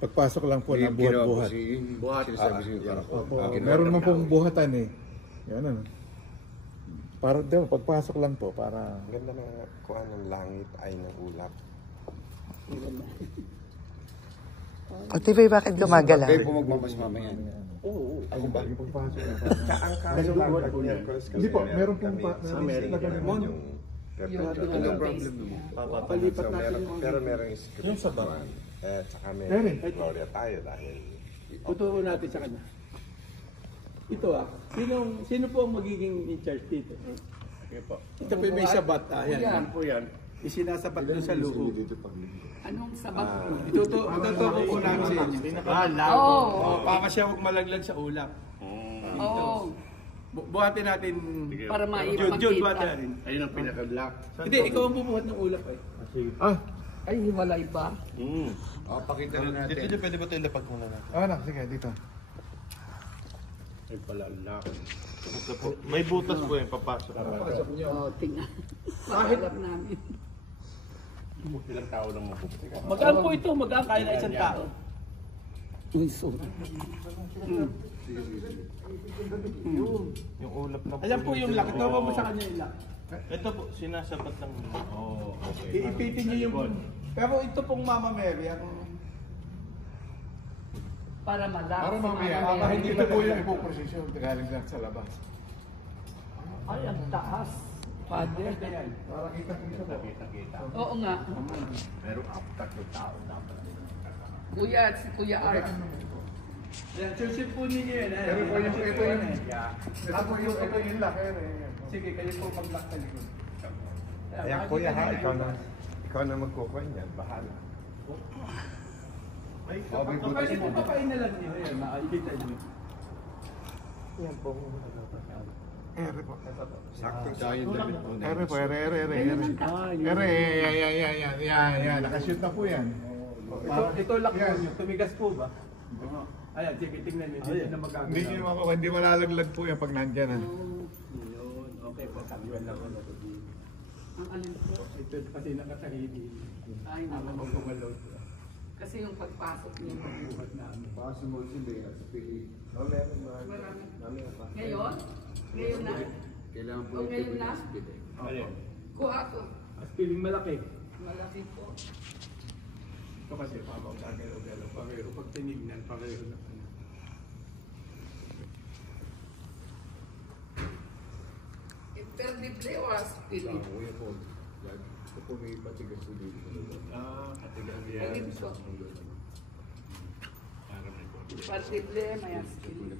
Pagpasok lang po ng buhat-buhat. Buhat. Meron naman pong buhatan eh. Yan ano. Para daw pagpasok lang po para ganda na kuha ng langit ay ng ulap. O TV, bakit gumagala? Kayo po magmamas mamaya. Oo. ako ba yung pagpasok lang. Ang kaso lang Hindi po, meron pong sa Amerika naman yung anong problem mo? Papalipat natin pero meron yung sa baran. Tsaka may gloria tayo dahil Tuturuan natin sa kanya. Ito sino po ang magiging in charge dito? okay po. Ito po may sabat. Yan po yan. Isinasabat doon sa luho. Anong sabat? Ituturo ko namin sa inyo. Para siya huwag malaglag sa ulap. Oo. Buhatin natin. Para Jud, buhatin natin. Ayun ang pinaka-black. Hindi, ikaw ang bubuhat ng ulap eh. Ay, hiwalay ba? Pakita na natin. Dito pwede ba tayo lapag muna natin? Sige, dito. Ay pala, lock. May butas po yung papasok. Oo, tingnan. Pakalap namin. Ilang tao lang mapupunta. Magkano po ito? Magkano kaya na isang tao? Yung ulap na po. Ayan po yung lock. Ito po mo sa kanya yung lock. Ito po, sinasapat ng... okay. Iipitin niyo yung... Pero ito pong Mama Mary, Para malak. Para mamaya, hindi ito po yung ipoprosesyon galing lang sa labas. Ay, ang taas. Father. Para kita-kita po. Oo nga. Pero after the tao dapat. Kuya, si Kuya Art. Yan, church po ninyo yan. Pero po yung ito yung... Ito po yung lock. Sige, kayo po mag-lock sa likod. Ayan kuya ha, ikaw na magkukuha niyan, bahala. Papain na lang niyo. Ayan, makikita niyo. Yan po. Ere po. Sakto sa akin. Ere po, ere. Yan. Nakashoot na po yan. Ito lock po niyo. Tumigas po ba? Ayan, sige, tingnan niyo. Hindi na magagawa. Hindi malalaglag po yan pag nandyan na. Yun, okay po. Sabihan lang ako na ito. Ang alin po. Ito kasi nakatahili. Ay, naman. Ako gumalaw. Kasi yung pagpasok niyo. Buhat namin. Paso mo sila sa pili. Meron Marami. Ngayon? Ngayon na? Kailangan po O ngayon na? Ayan. Kuha ko. Mas piling malaki. Malaki po. Ito kasi pabagagalaw-galaw. Pareho. Pag tinignan, pareho na. Interdible o aspirin? Kuya po. Ito po may patigas po dito. Patigas yan. Alin po? Interdible, may aspirin.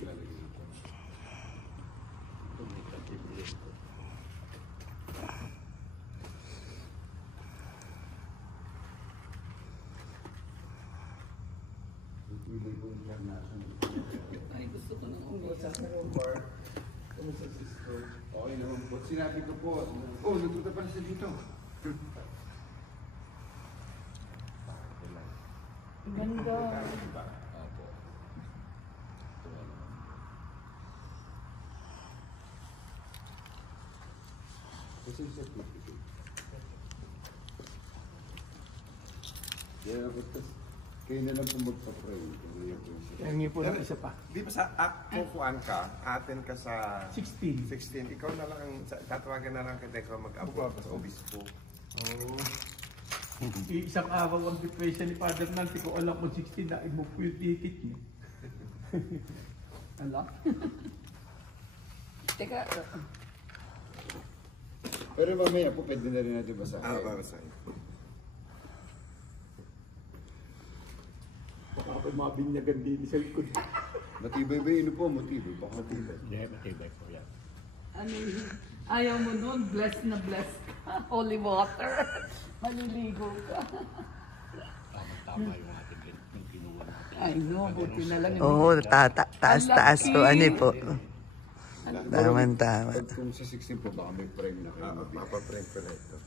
Ay, gusto ko nang umiyak. Okay naman po. Sinabi ko po. Oh, nagpunta pa na siya dito. Ganda. Kasi siya po. Kaya kayo na lang po magpa-pray. Hingi po ng isa pa. Di ba sa kukuan ka, atin ka sa 16. 16, ikaw na lang, tatawagan na lang kita ikaw mag-abot sa obispo. Isang araw ang depression ni Father Nancy ko alam mo 16 na mo po yung ticket niya. Ala? Teka. Pero mamaya po, pwede na rin natin basahin. Para sa'yo. Baka ako mga binyagan din sa likod. Matibay ba yun po? Matibay. Baka matibay. Yeah, matibay po yan. Ano yun? Ayaw mo nun, blessed na blessed ka. Holy water. Maliligo ka. Tama yung ating kinuha natin. Ay no, buti na lang. Oo, taas po. Ano po? Tama. Kung sa 16 po, baka may frame na kayo. Mapaprank ko na ito.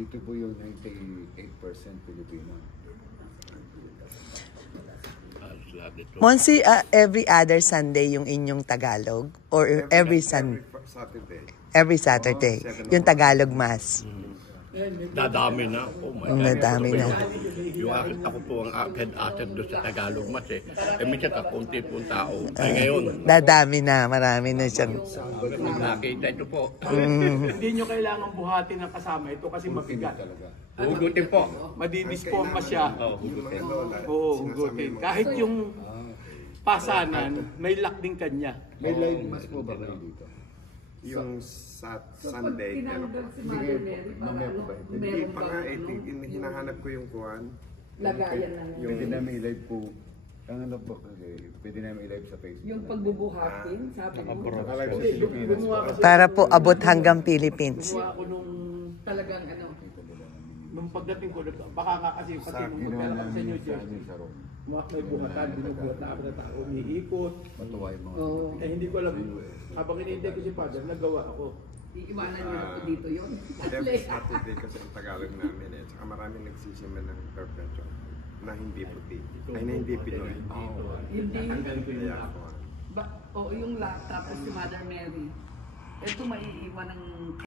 Dito po yung 98% Pilipino. lahat ito. Monsi, every other Sunday yung inyong Tagalog? Or every Saturday. every Saturday? Yung Tagalog Mass? Dadami na. Oh my God. Nadami na. Yung ako po ang head usher doon sa Tagalog Mas eh. Minsan kakunti pong tao. Ay ngayon, Dadami na, marami na siyang... nakita ito po. Hindi nyo kailangan buhatin ng kasama ito kasi mabigat. Hugutin po. Madidisforma siya. Hugutin. Oo, hugutin. Kahit yung pasanan, may lock din kanya. May live mas po ba kayo dito? Yung Sunday, pero Si Mother Mary, hindi pa nga, hinahanap ko yung kuhan. lagayan na Yung Pwede namin i-live po. Ang ano po kasi, pwede namin i-live sa Facebook. yung pagbubuhatin, sabi mo, Gumawa kasi, Para po abot hanggang Philippines. gumawa ako nung talagang ano, nung pagdating ko, baka nga kasi pati nung Ginawa magkala ko sa namin New yung sa Jersey, sa room. may buhatan, binubuhat na ako na tao, umiikot. Matuwa yung mga... oh, Eh hindi ko alam, habang hinihintay ko si Father, nagawa ako. iiwanan niyo na po dito yun. Every Saturday kasi ang Tagalog namin eh. Tsaka maraming nagsisimba ng perpetual na hindi puti. Ay, na hindi Pinoy. Hindi, Kaya ako. yung laptop tapos si Mother Mary, ito maiiwan ng